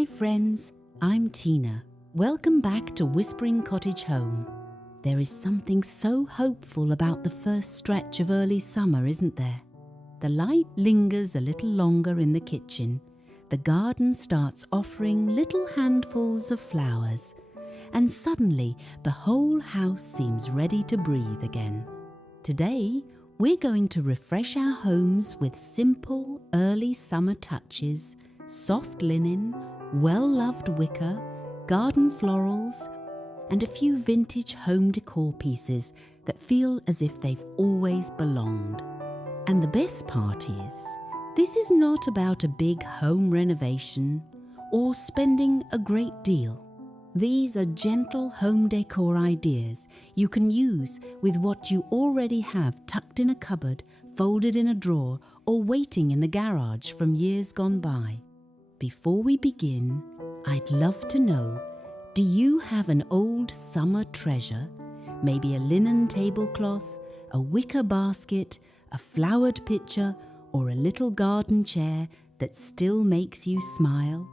Hi friends, I'm Tina. Welcome back to Whispering Cottage Home. There is something so hopeful about the first stretch of early summer, isn't there? The light lingers a little longer in the kitchen. The garden starts offering little handfuls of flowers, and suddenly the whole house seems ready to breathe again. Today, we're going to refresh our homes with simple early summer touches, soft linen, well-loved wicker, garden florals, and a few vintage home decor pieces that feel as if they've always belonged. And the best part is, this is not about a big home renovation or spending a great deal. These are gentle home decor ideas you can use with what you already have tucked in a cupboard, folded in a drawer, or waiting in the garage from years gone by. Before we begin, I'd love to know, do you have an old summer treasure? Maybe a linen tablecloth, a wicker basket, a flowered pitcher, or a little garden chair that still makes you smile?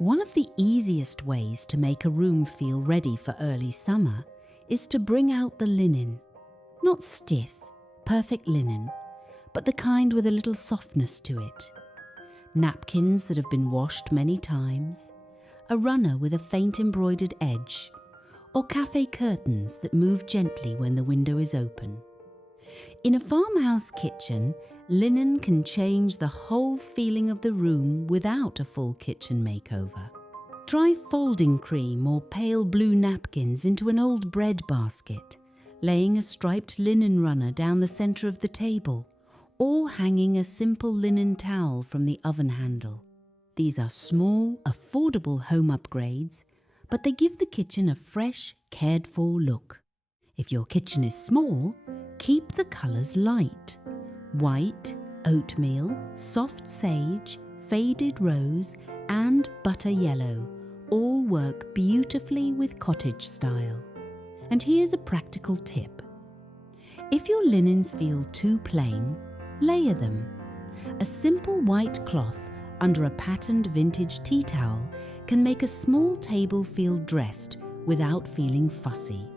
One of the easiest ways to make a room feel ready for early summer is to bring out the linen. Not stiff, perfect linen, but the kind with a little softness to it. Napkins that have been washed many times, a runner with a faint embroidered edge, or café curtains that move gently when the window is open. In a farmhouse kitchen, linen can change the whole feeling of the room without a full kitchen makeover. Try folding cream or pale blue napkins into an old bread basket, laying a striped linen runner down the centre of the table, or hanging a simple linen towel from the oven handle. These are small, affordable home upgrades, but they give the kitchen a fresh, cared-for look. If your kitchen is small, keep the colours light. White, oatmeal, soft sage, faded rose, and butter yellow all work beautifully with cottage style. And here's a practical tip. If your linens feel too plain, layer them. A simple white cloth under a patterned vintage tea towel can make a small table feel dressed without feeling fussy.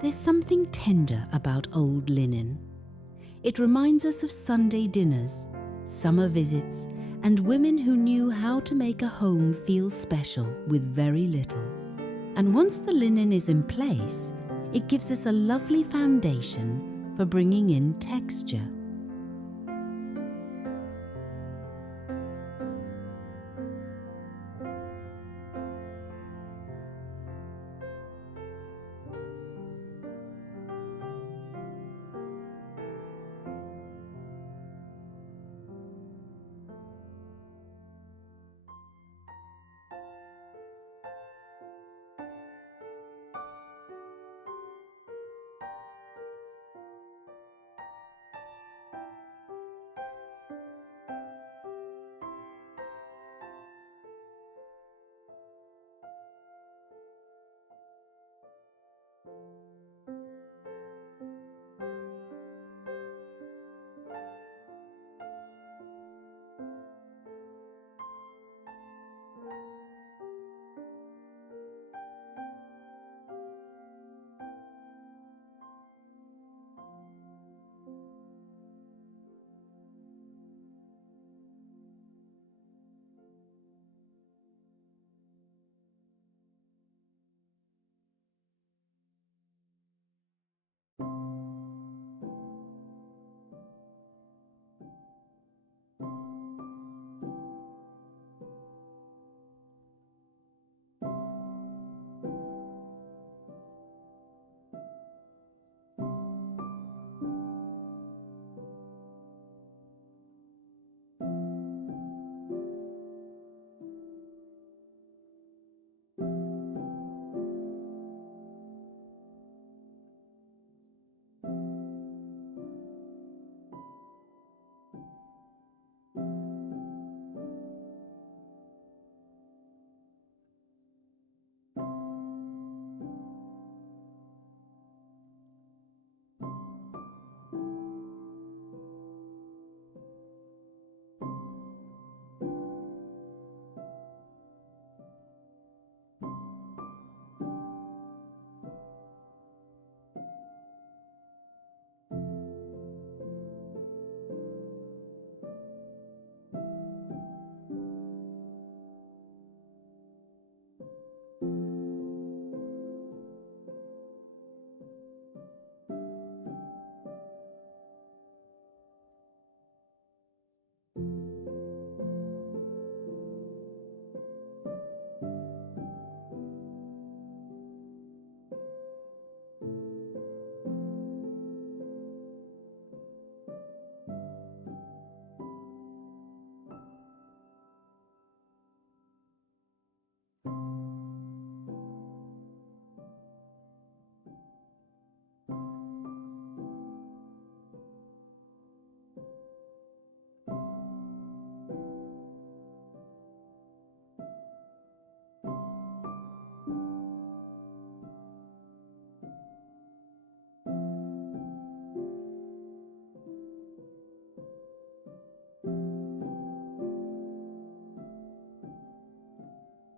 There's something tender about old linen. It reminds us of Sunday dinners, summer visits, and women who knew how to make a home feel special with very little. And once the linen is in place, it gives us a lovely foundation for bringing in texture.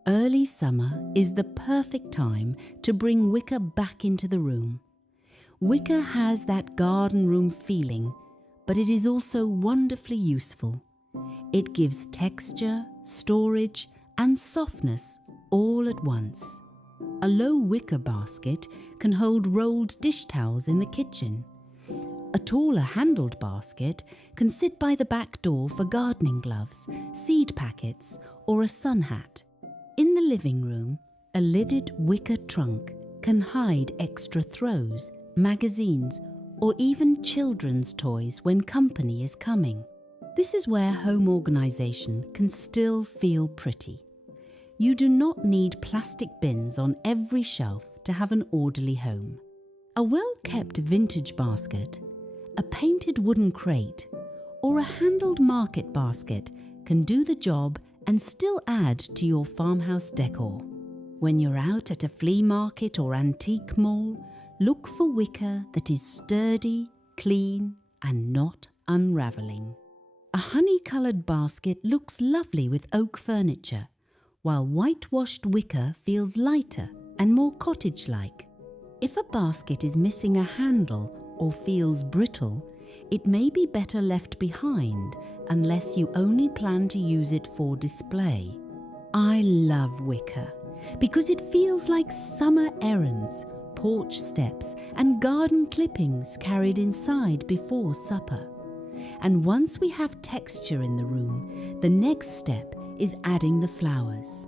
Early summer is the perfect time to bring Wicker back into the room. Wicker has that garden room feeling, but it is also wonderfully useful. It gives texture, storage, and softness all at once. A low wicker basket can hold rolled dish towels in the kitchen. A taller handled basket can sit by the back door for gardening gloves, seed packets, or a sun hat. In the living room, a lidded wicker trunk can hide extra throws, magazines, or even children's toys when company is coming. This is where home organisation can still feel pretty. You do not need plastic bins on every shelf to have an orderly home. A well-kept vintage basket, a painted wooden crate, or a handled market basket can do the job and still add to your farmhouse decor. When you're out at a flea market or antique mall, look for wicker that is sturdy, clean, and not unravelling. A honey-coloured basket looks lovely with oak furniture, while whitewashed wicker feels lighter and more cottage-like. If a basket is missing a handle or feels brittle, it may be better left behind unless you only plan to use it for display. I love wicker because it feels like summer errands, porch steps, and garden clippings carried inside before supper. And once we have texture in the room, the next step is adding the flowers.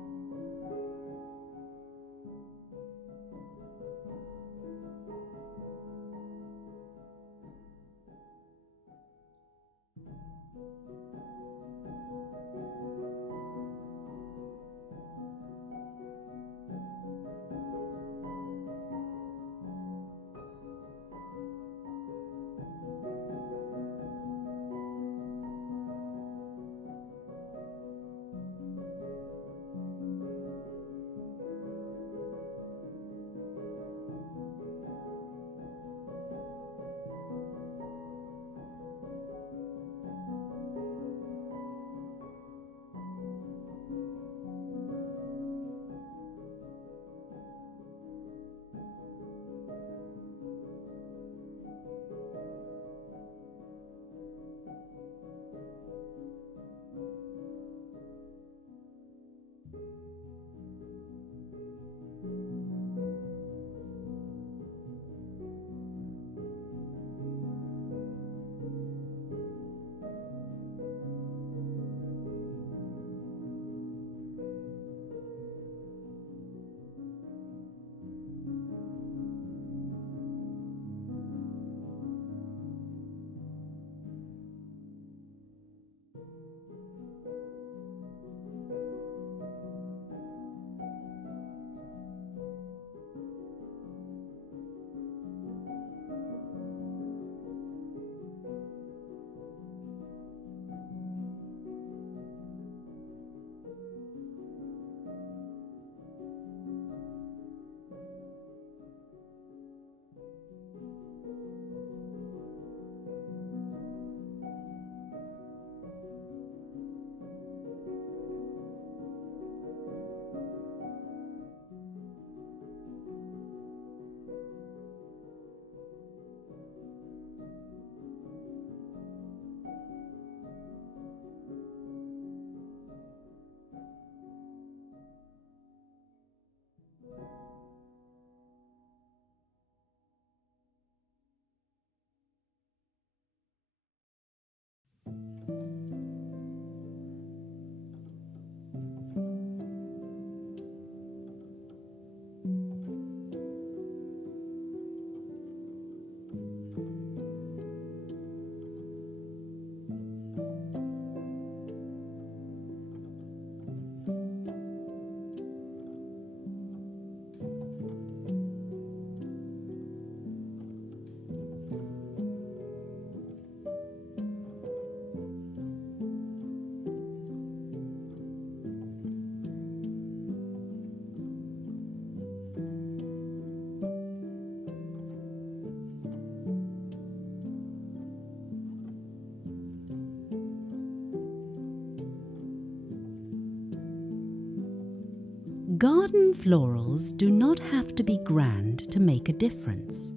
Garden florals do not have to be grand to make a difference.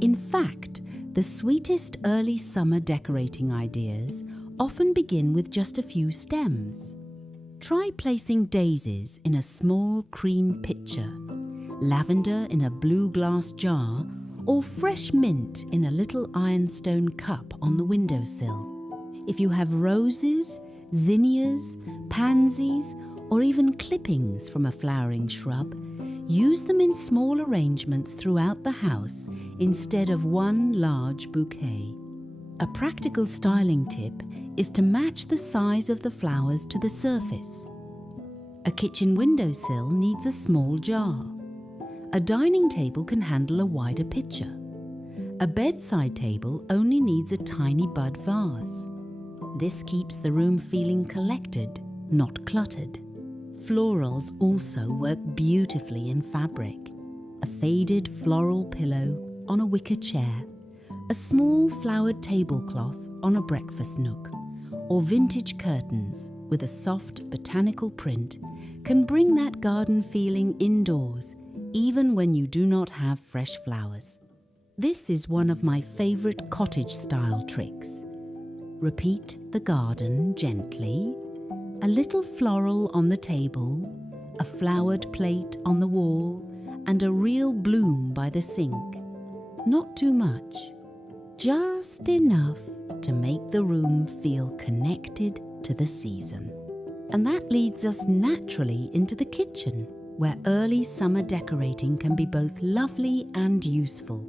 In fact, The sweetest early summer decorating ideas often begin with just a few stems. Try placing daisies in a small cream pitcher, lavender in a blue glass jar, or fresh mint in a little ironstone cup on the windowsill. If you have roses, zinnias, pansies, or even clippings from a flowering shrub, use them in small arrangements throughout the house instead of one large bouquet. A practical styling tip is to match the size of the flowers to the surface. A kitchen windowsill needs a small jar. A dining table can handle a wider pitcher. A bedside table only needs a tiny bud vase. This keeps the room feeling collected, not cluttered. Florals also work beautifully in fabric. A faded floral pillow on a wicker chair, a small flowered tablecloth on a breakfast nook, or vintage curtains with a soft botanical print can bring that garden feeling indoors, even when you do not have fresh flowers. This is one of my favorite cottage-style tricks. Repeat the garden gently, a little floral on the table, a flowered plate on the wall, and a real bloom by the sink. Not too much, just enough to make the room feel connected to the season. And that leads us naturally into the kitchen, where early summer decorating can be both lovely and useful.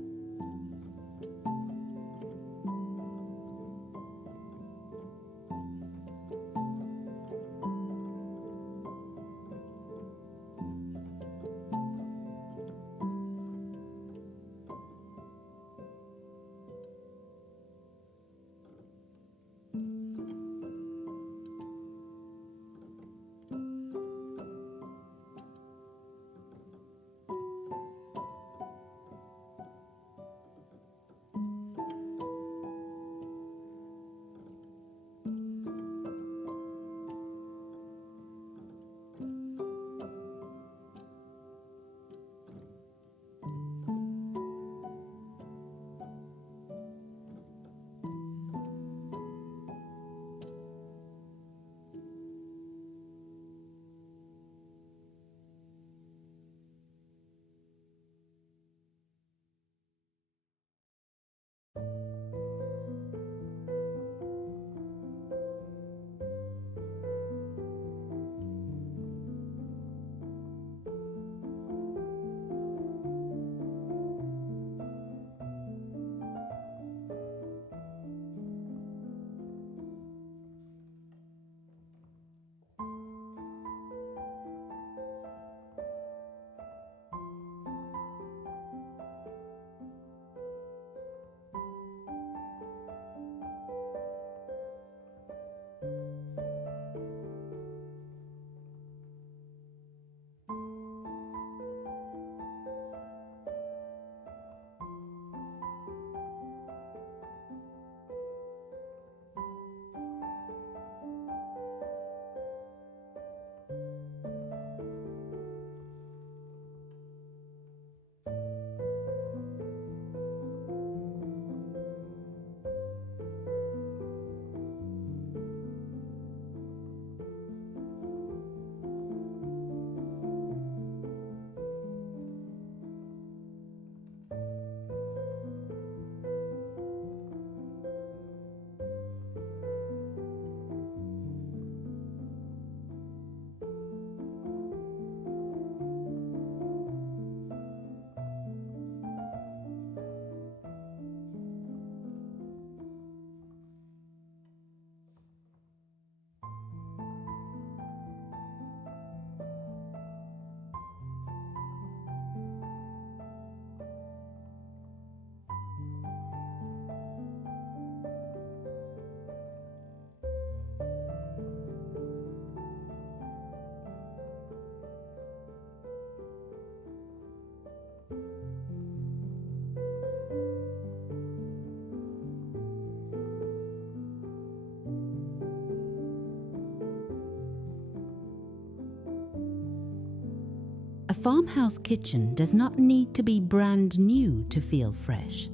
A farmhouse kitchen does not need to be brand new to feel fresh.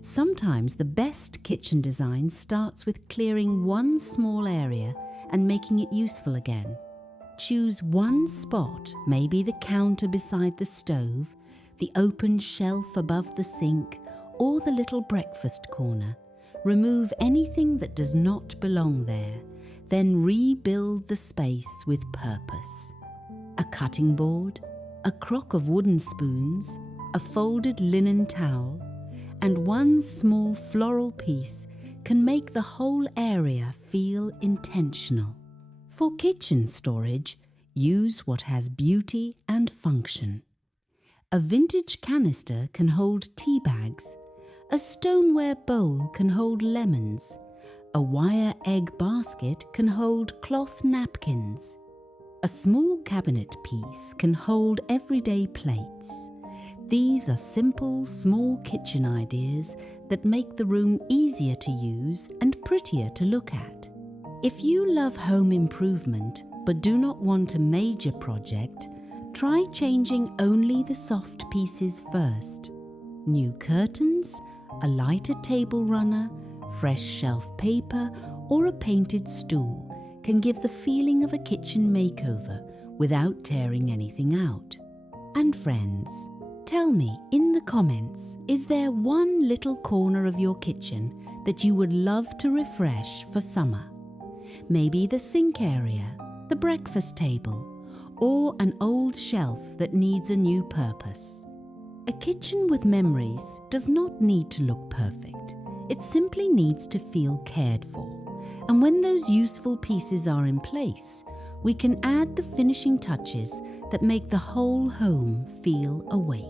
Sometimes the best kitchen design starts with clearing one small area and making it useful again. Choose one spot, maybe the counter beside the stove, the open shelf above the sink, or the little breakfast corner. Remove anything that does not belong there, then rebuild the space with purpose. A cutting board, a crock of wooden spoons, a folded linen towel, and one small floral piece can make the whole area feel intentional. For kitchen storage, use what has beauty and function. A vintage canister can hold tea bags. A stoneware bowl can hold lemons. A wire egg basket can hold cloth napkins. A small cabinet piece can hold everyday plates. These are simple, small kitchen ideas that make the room easier to use and prettier to look at. If you love home improvement but do not want a major project, try changing only the soft pieces first. New curtains, a lighter table runner, fresh shelf paper, or a painted stool can give the feeling of a kitchen makeover without tearing anything out. And friends, tell me in the comments, is there one little corner of your kitchen that you would love to refresh for summer? Maybe the sink area, the breakfast table, or an old shelf that needs a new purpose. A kitchen with memories does not need to look perfect. It simply needs to feel cared for. And when those useful pieces are in place, we can add the finishing touches that make the whole home feel awake.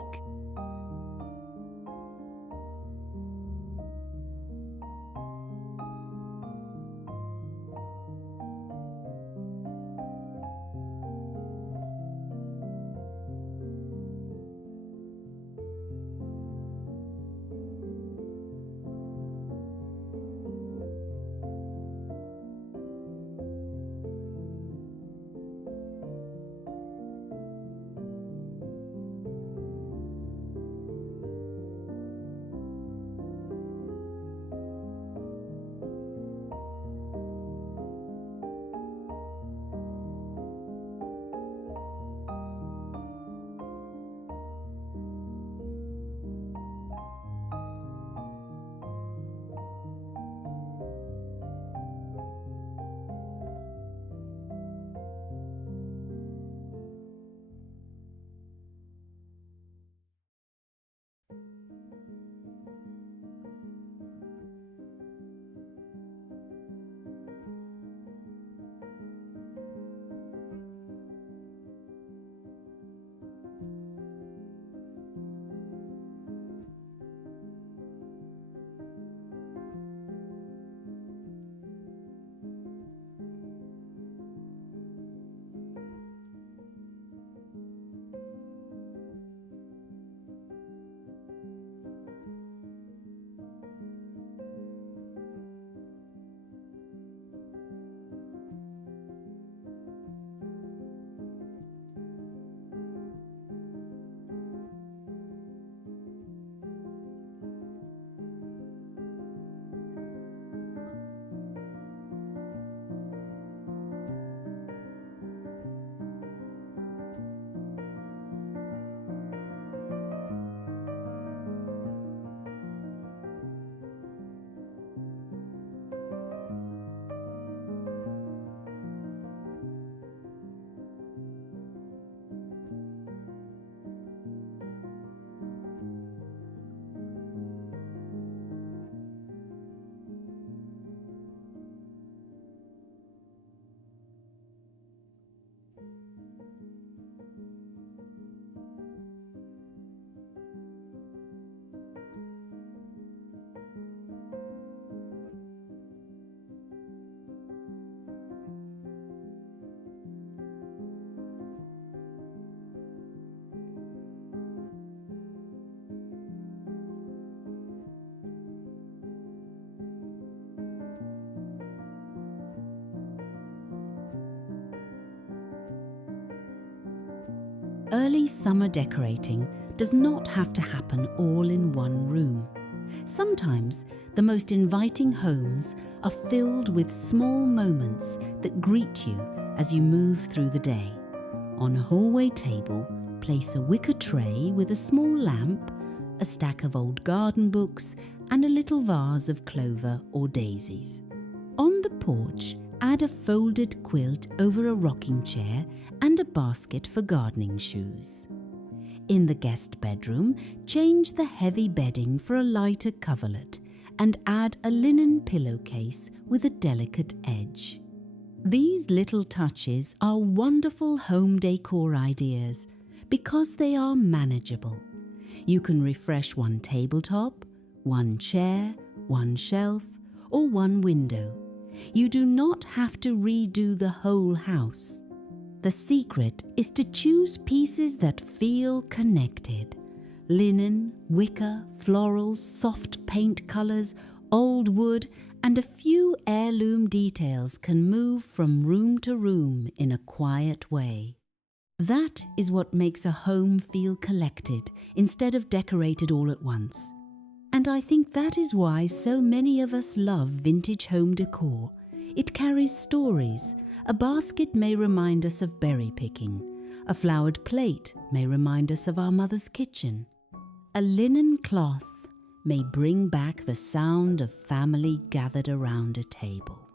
Early summer decorating does not have to happen all in one room. Sometimes the most inviting homes are filled with small moments that greet you as you move through the day. On a hallway table, place a wicker tray with a small lamp, a stack of old garden books, and a little vase of clover or daisies. On the porch, add a folded quilt over a rocking chair and a basket for gardening shoes. In the guest bedroom, change the heavy bedding for a lighter coverlet and add a linen pillowcase with a delicate edge. These little touches are wonderful home decor ideas because they are manageable. You can refresh one tabletop, one chair, one shelf, or one window. You do not have to redo the whole house. The secret is to choose pieces that feel connected. Linen, wicker, florals, soft paint colors, old wood, and a few heirloom details can move from room to room in a quiet way. That is what makes a home feel collected instead of decorated all at once. And I think that is why so many of us love vintage home decor. It carries stories. A basket may remind us of berry picking. A flowered plate may remind us of our mother's kitchen. A linen cloth may bring back the sound of family gathered around a table.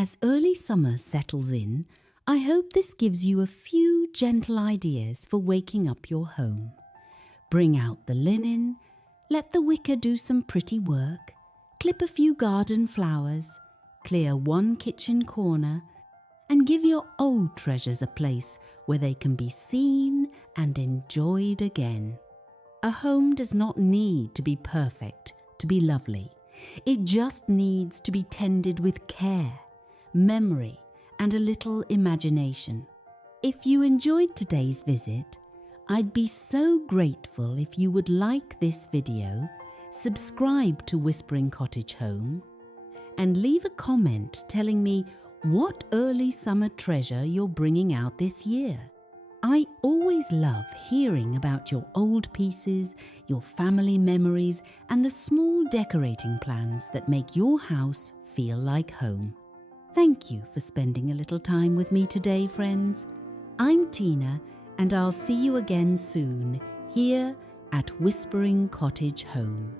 As early summer settles in, I hope this gives you a few gentle ideas for waking up your home. Bring out the linen, let the wicker do some pretty work, clip a few garden flowers, clear one kitchen corner, and give your old treasures a place where they can be seen and enjoyed again. A home does not need to be perfect to be lovely. It just needs to be tended with care, memory, and a little imagination. If you enjoyed today's visit, I'd be so grateful if you would like this video, subscribe to Whispering Cottage Home, and leave a comment telling me what early summer treasure you're bringing out this year. I always love hearing about your old pieces, your family memories, and the small decorating plans that make your house feel like home. Thank you for spending a little time with me today, friends. I'm Tina, and I'll see you again soon here at Whispering Cottage Home.